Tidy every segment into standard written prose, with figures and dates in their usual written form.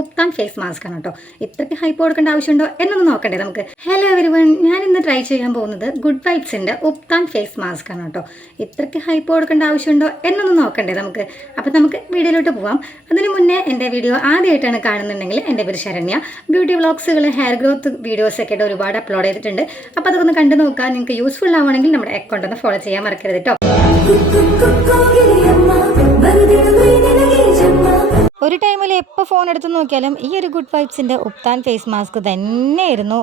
ഉപ്താൻ face mask ആണ് കേട്ടോ. ഇത്രയ്ക്ക് ഹൈപ്പ് കൊടുക്കേണ്ട ആവശ്യമുണ്ടോ എന്നൊന്ന് നോക്കണ്ടേ നമുക്ക്. ഹലോ എവരിവൺ, ഞാൻ ഇന്ന് ട്രൈ ചെയ്യാൻ പോകുന്നത് ഗുഡ് വൈബ്സിന്റെ ഉപ്താൻ ഫേസ് മാസ്ക് ആണ് കേട്ടോ. ഇത്രയ്ക്ക് ഹൈപ്പ് കൊടുക്കേണ്ട ആവശ്യമുണ്ടോ എന്നൊന്ന് നോക്കണ്ടേ നമുക്ക്. അപ്പം നമുക്ക് വീഡിയോയിലോട്ട് പോവാം. അതിന് മുന്നേ എൻ്റെ വീഡിയോ ആദ്യമായിട്ടാണ് കാണുന്നുണ്ടെങ്കിൽ എൻ്റെ പേര് ശരണ്യ. ബ്യൂട്ടി വ്ളോഗ്സുകൾ, ഹെയർ ഗ്രോത്ത് വീഡിയോസ് ഒക്കെ ഒരുപാട് അപ്ലോഡ് ചെയ്തിട്ടുണ്ട്. അപ്പോൾ അതൊന്ന് കണ്ടു നോക്കാം. നിങ്ങൾക്ക് യൂസ്ഫുൾ ആവുകയാണെങ്കിൽ നമ്മുടെ അക്കൗണ്ട് ഒന്ന് ഫോളോ ചെയ്യാൻ മറക്കരുത് കേട്ടോ. ഒരു ടൈമിൽ എപ്പോൾ ഫോൺ എടുത്ത് നോക്കിയാലും ഈ ഒരു ഗുഡ് വൈബ്സിൻ്റെ ഉപ്താൻ ഫേസ് മാസ്ക് തന്നെയായിരുന്നു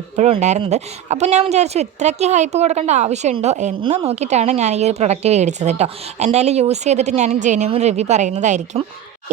എപ്പോഴും ഉണ്ടായിരുന്നത്. അപ്പോൾ ഞാൻ വിചാരിച്ചു ഇത്രയ്ക്ക് ഹൈപ്പ് കൊടുക്കേണ്ട ആവശ്യമുണ്ടോ എന്ന് നോക്കിയിട്ടാണ് ഞാൻ ഈ ഒരു പ്രൊഡക്റ്റ് മേടിച്ചത് കേട്ടോ. എന്തായാലും യൂസ് ചെയ്തിട്ട് ഞാൻ ജെന്യുവൻ റിവ്യൂ പറയുന്നതായിരിക്കും.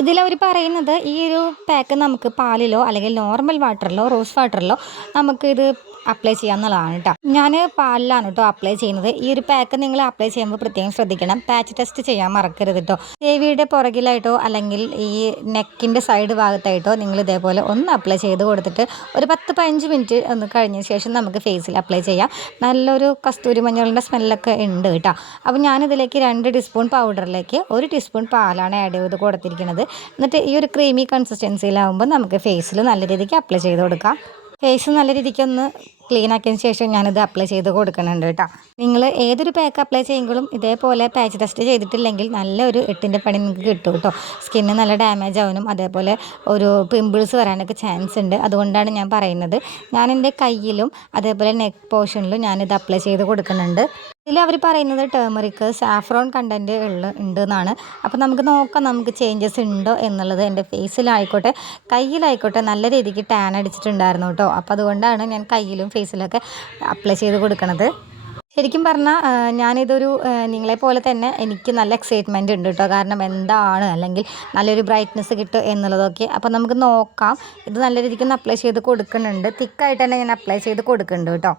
ഇതിലവർ പറയുന്നത് ഈ ഒരു പാക്ക് നമുക്ക് പാലിലോ അല്ലെങ്കിൽ നോർമൽ വാട്ടറിലോ റോസ് വാട്ടറിലോ നമുക്കിത് അപ്ലൈ ചെയ്യാമെന്നുള്ളതാണ് കേട്ടോ. ഞാൻ പാലിലാണ് കേട്ടോ അപ്ലൈ ചെയ്യുന്നത്. ഈ ഒരു പാക്ക് നിങ്ങൾ അപ്ലൈ ചെയ്യുമ്പോൾ പ്രത്യേകം ശ്രദ്ധിക്കണം. പാച്ച് ടെസ്റ്റ് ചെയ്യാൻ മറക്കരുത് കേട്ടോ. ചെവിയുടെ പുറകിലായിട്ടോ അല്ലെങ്കിൽ ഈ നെക്കിൻ്റെ സൈഡ് ഭാഗത്തായിട്ടോ നിങ്ങൾ ഇതേപോലെ ഒന്ന് അപ്ലൈ ചെയ്ത് കൊടുത്തിട്ട് ഒരു 10-15 മിനിറ്റ് ഒന്ന് കഴിഞ്ഞ ശേഷം നമുക്ക് ഫേസിൽ അപ്ലൈ ചെയ്യാം. നല്ലൊരു കസ്തൂരി മഞ്ഞളിൻ്റെ സ്മെല്ലൊക്കെ ഉണ്ട് കേട്ടോ. അപ്പോൾ ഞാനിതിലേക്ക് 2 ടീസ്പൂൺ പൗഡറിലേക്ക് 1 ടീസ്പൂൺ പാലാണ് ആഡ് ചെയ്ത് കൊടുത്തിരിക്കുന്നത്. എന്നിട്ട് ഈ ഒരു ക്രീമി കൺസിസ്റ്റൻസിയിലാവുമ്പോൾ നമുക്ക് ഫേസിൽ നല്ല രീതിക്ക് അപ്ലൈ ചെയ്ത് കൊടുക്കാം. ഫേസ് നല്ല രീതിക്കൊന്ന് ക്ലീൻ ആക്കിയതിന് ശേഷം ഞാനിത് അപ്ലൈ ചെയ്ത് കൊടുക്കുന്നുണ്ട് കേട്ടോ. നിങ്ങൾ ഏതൊരു പാക്ക് അപ്ലൈ ചെയ്യുമ്പോഴും ഇതേപോലെ പാച്ച് ടെസ്റ്റ് ചെയ്തിട്ടില്ലെങ്കിൽ നല്ലൊരു 8ൻ്റെ പണി നിങ്ങൾക്ക് കിട്ടും കേട്ടോ. സ്കിന്ന് നല്ല ഡാമേജ് ആവാനും അതേപോലെ ഒരു പിമ്പിൾസ് വരാനൊക്കെ ചാൻസ് ഉണ്ട്. അതുകൊണ്ടാണ് ഞാൻ പറയുന്നത്. ഞാൻ എൻ്റെ കയ്യിലും അതേപോലെ നെക്ക് പോർഷനിലും ഞാനിത് അപ്ലൈ ചെയ്ത് കൊടുക്കുന്നുണ്ട്. ഇതിൽ അവർ പറയുന്നത് ടേമറിക്ക് സാഫ്രോൺ കണ്ടൻറ്റ് ഉണ്ടെന്നാണ്. അപ്പോൾ നമുക്ക് നോക്കാം നമുക്ക് ചേഞ്ചസ് ഉണ്ടോ എന്നുള്ളത്. എൻ്റെ ഫേസിലായിക്കോട്ടെ കയ്യിലായിക്കോട്ടെ നല്ല രീതിക്ക് ടാൻ അടിച്ചിട്ടുണ്ടായിരുന്നു കേട്ടോ. അപ്പോൾ അതുകൊണ്ടാണ് ഞാൻ കയ്യിലും ഫേസിലൊക്കെ അപ്ലൈ ചെയ്ത് കൊടുക്കണത്. ശരിക്കും പറഞ്ഞാൽ ഞാനിതൊരു നിങ്ങളെപ്പോലെ തന്നെ എനിക്ക് നല്ല എക്സൈറ്റ്മെൻറ്റ് ഉണ്ട് കേട്ടോ. കാരണം എന്താണ് അല്ലെങ്കിൽ നല്ലൊരു ബ്രൈറ്റ്നസ് കിട്ടും എന്നുള്ളതൊക്കെ. അപ്പോൾ നമുക്ക് നോക്കാം. ഇത് നല്ല രീതിക്കൊന്ന് അപ്ലൈ ചെയ്ത് കൊടുക്കുന്നുണ്ട്. തിക്കായിട്ട് തന്നെ ഞാൻ അപ്ലൈ ചെയ്ത് കൊടുക്കുന്നുണ്ട് കേട്ടോ.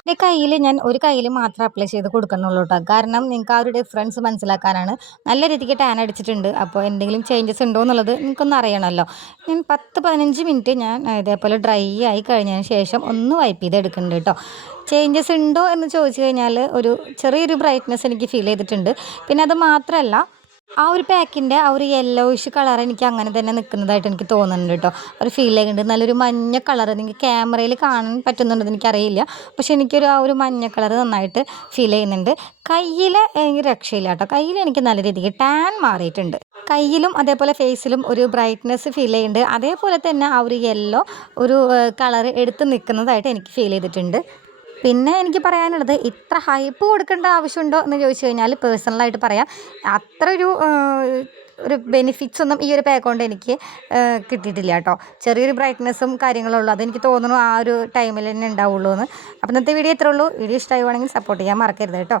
എൻ്റെ കയ്യിൽ ഞാൻ ഒരു കയ്യിൽ മാത്രം അപ്ലൈ ചെയ്ത് കൊടുക്കുന്നുള്ളൂ കേട്ടോ. കാരണം നിങ്ങൾക്ക് ആ ഒരു ഡിഫറൻസ് മനസ്സിലാക്കാനാണ്. നല്ല രീതിക്ക് ടാൻ അടിച്ചിട്ടുണ്ട്. അപ്പോൾ എന്തെങ്കിലും ചേഞ്ചസ് ഉണ്ടോ എന്നുള്ളത് നിങ്ങൾക്കൊന്ന് അറിയണമല്ലോ. ഞാൻ 10-15 മിനിറ്റ് ഞാൻ ഇതേപോലെ ഡ്രൈ ആയി കഴിഞ്ഞതിന് ശേഷം ഒന്ന് വൈപ്പ് ചെയ്ത് എടുക്കുന്നുണ്ട് കേട്ടോ. ചേഞ്ചസ് ഉണ്ടോ എന്ന് ചോദിച്ചു കഴിഞ്ഞാൽ ഒരു ചെറിയൊരു ബ്രൈറ്റ്നസ് എനിക്ക് ഫീൽ ചെയ്തിട്ടുണ്ട്. പിന്നെ അത് മാത്രമല്ല ആ ഒരു പാക്കിൻ്റെ ആ ഒരു യെല്ലോയിഷ് കളർ എനിക്ക് അങ്ങനെ തന്നെ നിൽക്കുന്നതായിട്ട് എനിക്ക് തോന്നുന്നുണ്ട് കേട്ടോ. ഒരു ഫീൽ ചെയ്യുന്നുണ്ട്. നല്ലൊരു മഞ്ഞ കളർ നിങ്ങൾക്ക് ക്യാമറയിൽ കാണാൻ പറ്റുന്നുണ്ടെന്ന് എനിക്കറിയില്ല. പക്ഷെ എനിക്കൊരു ആ ഒരു മഞ്ഞ കളർ നന്നായിട്ട് ഫീൽ ചെയ്യുന്നുണ്ട്. കയ്യിൽ എനിക്ക് രക്ഷയില്ല കേട്ടോ. കയ്യിൽ എനിക്ക് നല്ല രീതിക്ക് ടാൻ മാറിയിട്ടുണ്ട്. കയ്യിലും അതേപോലെ ഫേസിലും ഒരു ബ്രൈറ്റ്നസ് ഫീൽ ചെയ്യുന്നുണ്ട്. അതേപോലെ തന്നെ ആ ഒരു യെല്ലോ ഒരു കളർ എടുത്ത് നിൽക്കുന്നതായിട്ട് എനിക്ക് ഫീൽ ചെയ്തിട്ടുണ്ട്. പിന്നെ എനിക്ക് പറയാനുള്ളത് ഇത്ര ഹൈപ്പ് കൊടുക്കേണ്ട ആവശ്യമുണ്ടോ എന്ന് ചോദിച്ചു കഴിഞ്ഞാൽ പേഴ്സണലായിട്ട് പറയാം അത്ര ഒരു ബെനിഫിറ്റ്സ് ഒന്നും ഈ ഒരു പാക്ക് കൊണ്ട് എനിക്ക് കിട്ടിയിട്ടില്ല കേട്ടോ. ചെറിയൊരു ബ്രൈറ്റ്നസ്സും കാര്യങ്ങളുള്ളൂ. അതെനിക്ക് തോന്നുന്നു ആ ഒരു ടൈമിൽ തന്നെ ഉണ്ടാവുള്ളൂ എന്ന്. അപ്പോൾ ഇന്നത്തെ വീഡിയോ ഇത്രേ ഉള്ളൂ. വീഡിയോ ഇഷ്ടമാവുകയാണെങ്കിൽ സപ്പോർട്ട് ചെയ്യാൻ മറക്കരുത് കേട്ടോ.